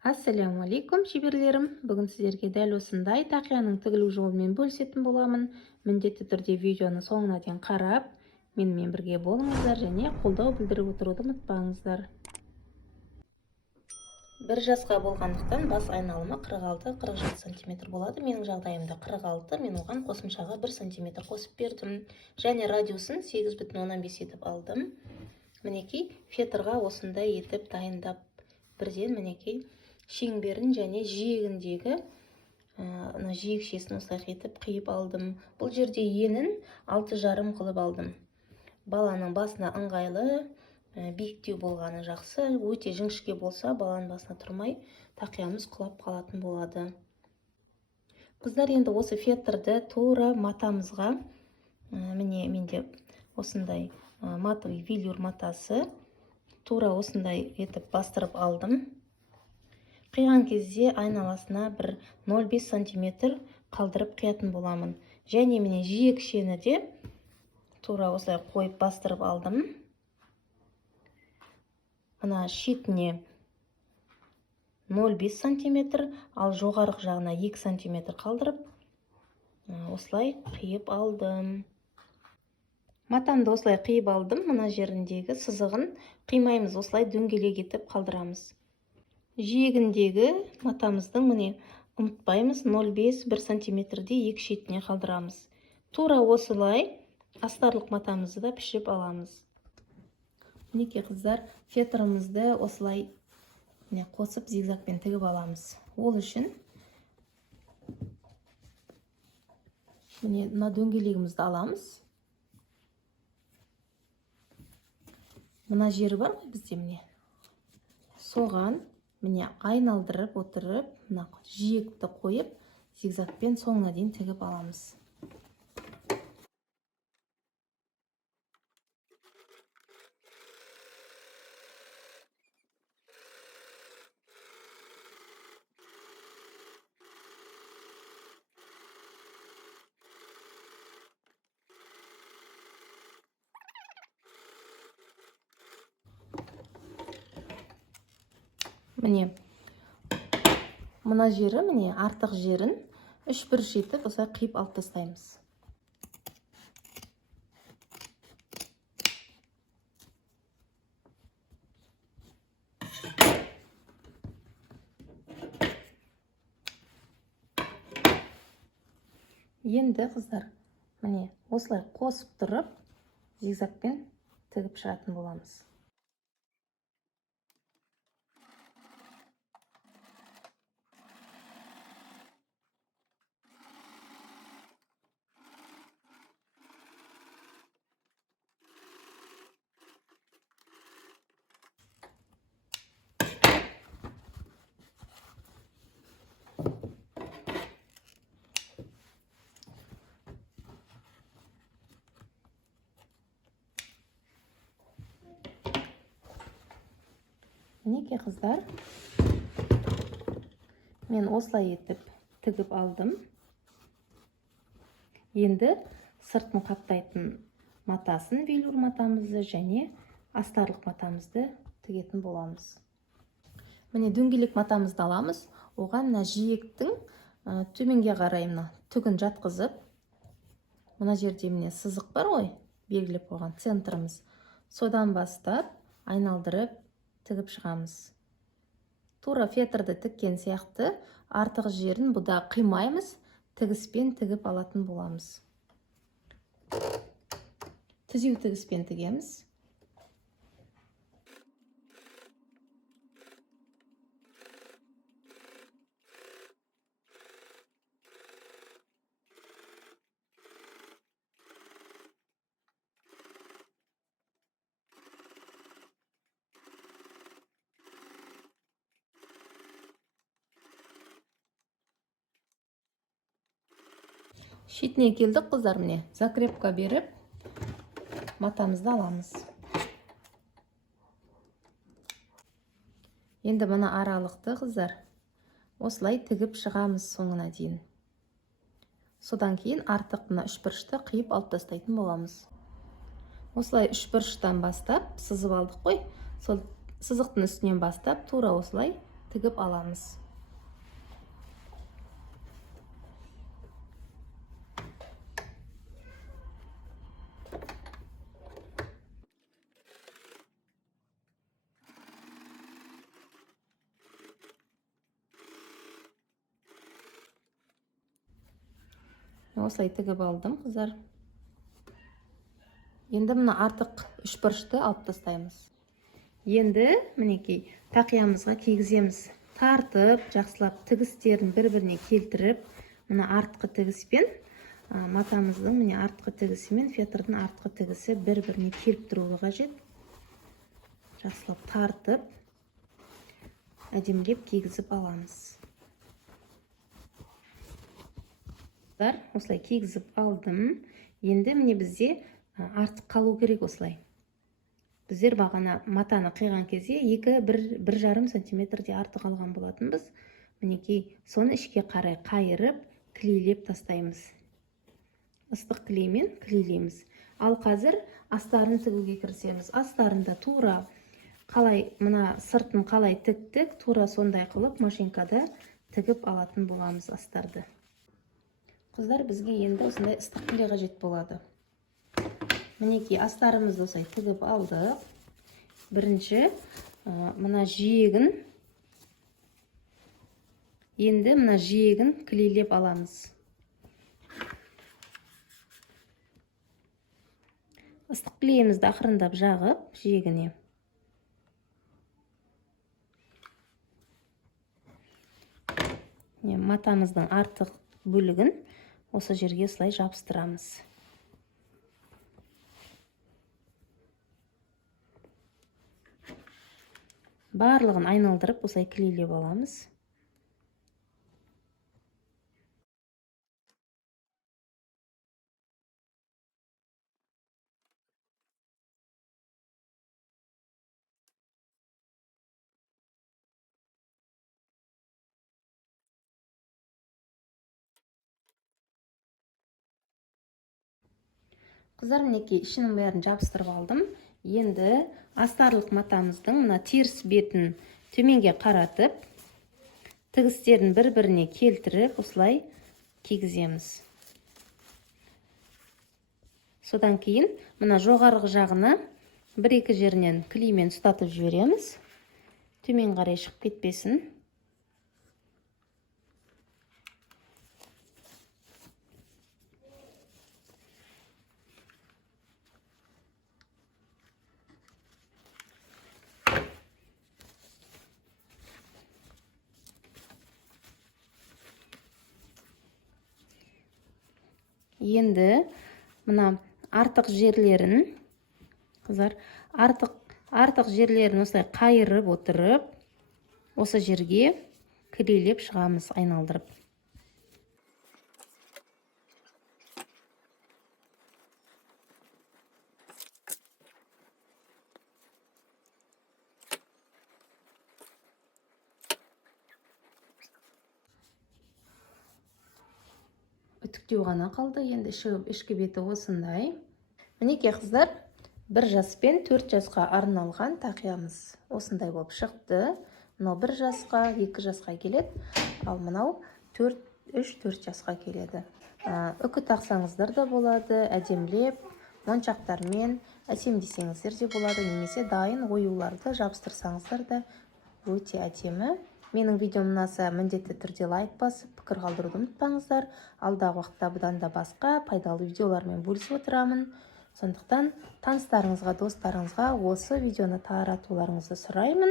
Ассаляму алейкум шеберлерім. Бүгін сіздерге дәл осындай тақияның тігілу жолымен бөлісетін боламын. Міндетті түрде видеоны соңына дейін қарап, менімен бірге болыңыздар және қолдау білдіріп отыруды ұмытпаңыздар. Бір жасқа болғандықтан бас айналымы 46-47 см болады. Менің жағдайымда 46, мен оған қосымшаға 1 см қосып бердім. Және радиусын 8,15 етіп алдым. Мінекей фетрға осындай етіп дайындап бірден мінекей шеңберін және жиегіндегі жиекшесін осылай етіп қиып алдым. Бұл жерде енін 6,5 қылып алдым. Баланың басына ыңғайлы, биіктеу болғаны жақсы. Өте жіңішке болса, баланың басына тұрмай, тақиямыз құлап қалатын болады. Қыздар, енді осы фетрді тура матамызға, міне менде осындай матовый велюр матасы, тура осындай етіп бастырып алдым. Қиған кезде айналасына бір 0,5 см қалдырып қиятын боламын. Және міне жиекшені де тура осылай қойып бастырып алдым. Мына шетіне 0,5 см, ал жоғарғы жағына 2 см қалдырып, осылай қиып алдым. Матамды осылай қиып алдым. Мына жеріндегі сызығын қимаймыз, осылай дөңгелек етіп қалдырамыз. Жиегіндегі матамыздың міне ұмытпаймыз, 0,5-1 см-де екі шетіне қалдырамыз. Тура осылай астарлық матамызды да пішіп аламыз. Мінекей қыздар, фетрімізді осылай қосып зигзагпен тігіп аламыз. Ол үшін мына дөңгелегімізді аламыз. Мына жері бар ғой бізде, міне соған міне айналдырып отырып, мына жиекті қойып, зигзагпен соңына дейін тігіп аламыз. Міне мына жері, міне артық жерін 3 бұрыш етіп осылай қиып алып тастаймыз. Енді қыздар, міне осылай қосып тұрып, зигзагпен тігіп шығатын боламыз. Мінекей қыздар, мен осылай етіп тігіп алдым. Енді сыртын қаптайтын матасын, велюр матамызды және астарлық матамызды тігетін боламыз. Міне дөңгелек матамызды аламыз. Оған мына жиектің төменге қарай түгін жатқызып, мына жерде міне сызық бар ғой, белгілеп қойған центріміз. Содан бастап айналдырып тігіп шығамыз. Тура фетрді тіккен сияқты артық жерін бұда қимаймыз, тігіспен тігіп алатын боламыз. Түзеу тігіспен тігеміз. Шетіне келдік қыздар, міне закрепка беріп матамызды аламыз. Енді мына аралықты қыздар осылай тігіп шығамыз соңына дейін. Содан кейін артық мына үшбұрышты қиып алып тастайтын боламыз. Осылай үшбұрыштан бастап сызып алдық қой. Сол сызықтың үстінен бастап тура осылай тігіп аламыз. Осылай тігіп алдым, қыздар. Енді мына артық үшбұрышты алып тастаймыз. Енді мінекей тақиямызға кигіземіз. Тартып, жақсылап тігістерін бір-біріне келтіріп, мына артқы тігіспен матамыздың міне артқы тігісі мен фетрдің артқы тігісі бір-біріне келіп тұруы қажет. Жақсылап тартып, әдемілеп кигізіп аламыз. Осылай кигізіп алдым. Енді міне бізде артық қалу керек осылай. Біздер бағана матаны қиған кезде 1,5 сантиметрде артық алған болатынбыз. Мінекей соны ішке қарай қайырып, клейлеп тастаймыз. Ыстық клеймен клейлейміз. Ал қазір астарын тігуге кірісеміз. Астарында тура қалай мына сыртын қалай тіктік, тура сондай қылып машинкада тігіп алатын боламыз астарды. Қыздар, бізге енді осындай ыстық клей қажет болады. Мінекей астарымызды осылай тігіп алдық. Бірінші мына жиегін, енді мына жиегін клейлеп аламыз. Ыстық клейімізді ақырындап жағып жиегіне. Матамыздың артық бөлігін осы жерге осылай жабыстырамыз. Барлығын айналдырып осылай клейлеп аламыз. Қыздар, мінекей ішінің бәрін жабыстырып алдым. Енді астарлық матамыздың мына теріс бетін төменге қаратып, тігістерін бір-біріне келтіріп, осылай кигіземіз. Содан кейін мына жоғарғы жағына бір-екі жерінен клеймен ұстатып жібереміз. Төмен қарай шығып кетпесін. Енді мына артық жерлерін, қыздар, артық жерлерін осылай қайырып отырып, осы жерге клейлеп шығамыз айналдырып. Үтіктеу ғана қалды, енді ішкі беті осындай. Мінекей қыздар, 1 жас пен 4 жасқа арналған тақиямыз осындай болып шықты. Мынау 1 жасқа, 2 жасқа келеді, ал мынау 3-4 жасқа келеді. Үкі тақсаңыздар да болады, әдемілеп, моншақтармен әсемдесеңіздер де болады, немесе дайын оюларды жабыстырсаңыздар да өте әдемі. Менің видеом ұнаса, міндетті түрде лайк басып, пікір қалдыруды ұмытпаңыздар. Алдағы уақытта бұдан да басқа пайдалы видеолармен бөлісіп отырамын. Сондықтан таныстарыңызға, достарыңызға осы видеоны таратуларыңызды сұраймын.